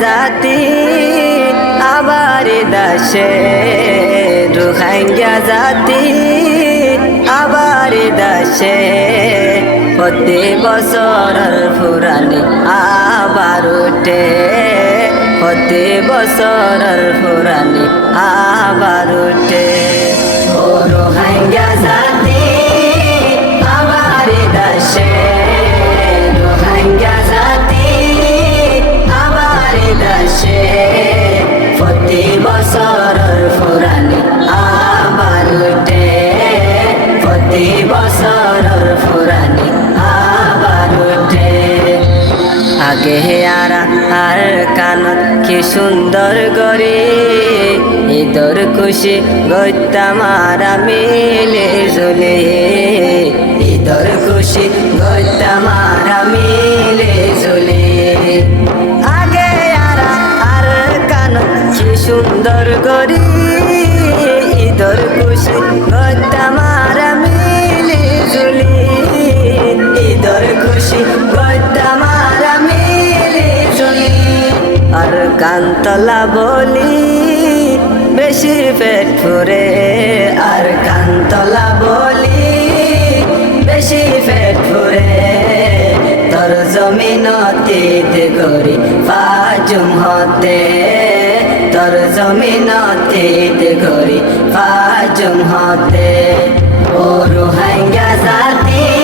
জাতি আবার দাসে রোহিঙ্গা জাতি আবার দাসে প্রতি বছর ফুরানি আবার উঠে প্রতি বছর ফুরানি আবার উঠে ও রোহিঙ্গা জাতি আবার দাসে রোহিঙ্গা জাতি আবার দাসে প্রতি বছর ফুরানি আবার উঠে প্রতি বছর ফুরানি আবার উঠে আগে আর কানত কি সুন্দর গরে ঈদর খুশি গইতামারা মিলে জলে ঈদর খুশি গইতামারা মিলে জলে আগে আর কানত কি সুন্দর গরে ঈদর খুশি গইতামারা মিলে জলে ঈদর খুশি গইতামারা মিলে জলে আর কান্তলা বলি বেশি পেট ফুরে আর কান্তলা বলি বেশি পেট ফুরে তোর জমিনতে গরি ফাজুম হতে তোর জমিনতে গরি ফাজুম হতে ও রোহিঙ্গা জাতি